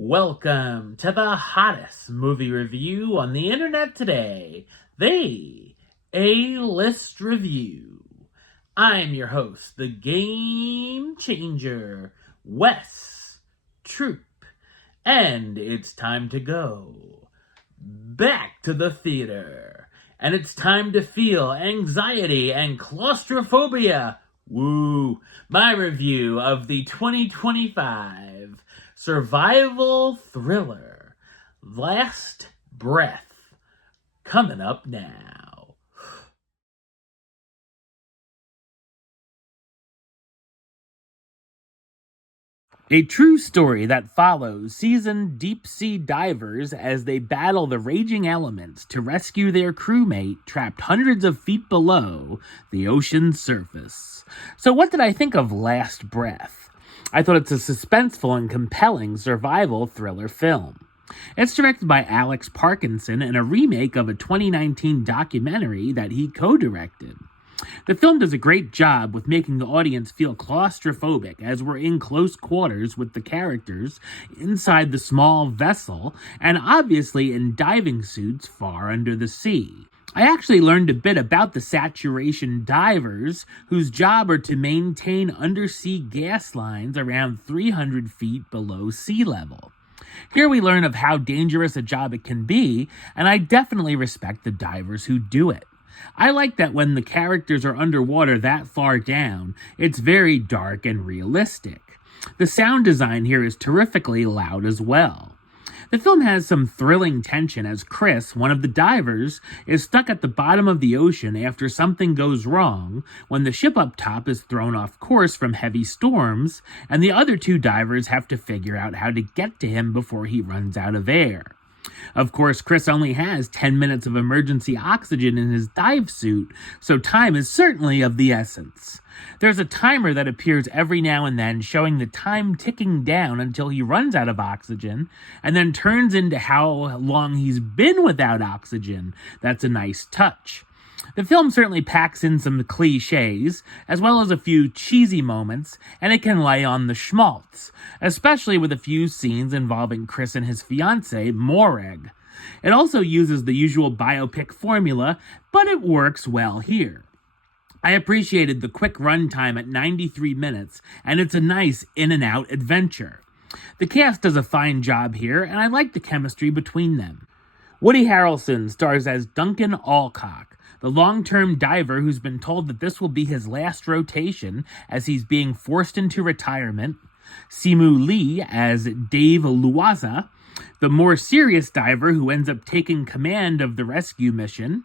Welcome to the hottest movie review on the internet today, the A-List Review. I'm your host, the Game Changer, Wes Troop, and it's time to go back to the theater, and it's time to feel anxiety and claustrophobia. Woo! My review of the 2025 survival thriller, Last Breath, coming up now. A true story that follows seasoned deep-sea divers as they battle the raging elements to rescue their crewmate trapped hundreds of feet below the ocean's surface. So what did I think of Last Breath? I thought it's a suspenseful and compelling survival thriller film. It's directed by Alex Parkinson and a remake of a 2019 documentary that he co-directed. The film does a great job with making the audience feel claustrophobic as we're in close quarters with the characters inside the small vessel and obviously in diving suits far under the sea. I actually learned a bit about the saturation divers whose job are to maintain undersea gas lines around 300 feet below sea level. Here we learn of how dangerous a job it can be, and I definitely respect the divers who do it. I like that when the characters are underwater that far down, it's very dark and realistic. The sound design here is terrifically loud as well. The film has some thrilling tension as Chris, one of the divers, is stuck at the bottom of the ocean after something goes wrong when the ship up top is thrown off course from heavy storms, and the other two divers have to figure out how to get to him before he runs out of air. Of course, Chris only has 10 minutes of emergency oxygen in his dive suit, so time is certainly of the essence. There's a timer that appears every now and then showing the time ticking down until he runs out of oxygen, and then turns into how long he's been without oxygen. That's a nice touch. The film certainly packs in some cliches, as well as a few cheesy moments, and it can lay on the schmaltz, especially with a few scenes involving Chris and his fiancée, Morag. It also uses the usual biopic formula, but it works well here. I appreciated the quick runtime at 93 minutes, and it's a nice in-and-out adventure. The cast does a fine job here, and I like the chemistry between them. Woody Harrelson stars as Duncan Alcock, the long-term diver who's been told that this will be his last rotation as he's being forced into retirement. Simu Lee as Dave Luaza, the more serious diver who ends up taking command of the rescue mission.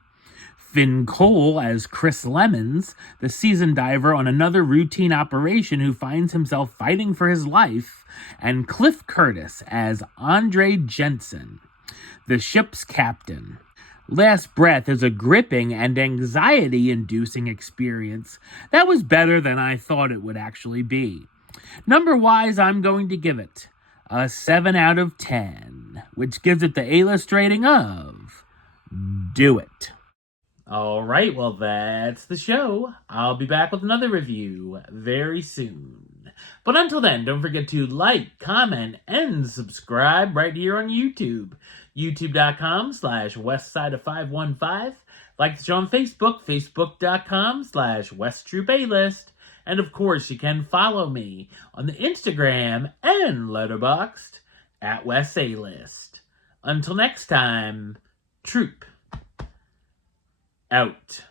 Finn Cole as Chris Lemons, the seasoned diver on another routine operation who finds himself fighting for his life. And Cliff Curtis as Andre Jensen, the ship's captain. Last Breath is a gripping and anxiety-inducing experience that was better than I thought it would actually be. Number-wise, I'm going to give it a 7 out of 10, which gives it the A-list rating of Do It. Alright, well that's the show. I'll be back with another review very soon. But until then, don't forget to like, comment, and subscribe right here on YouTube. YouTube.com/Westside515. Like the show on Facebook, Facebook.com/WestTroopAlist. And of course, you can follow me on the Instagram and Letterboxd at WesAlist. Until next time, Troop out.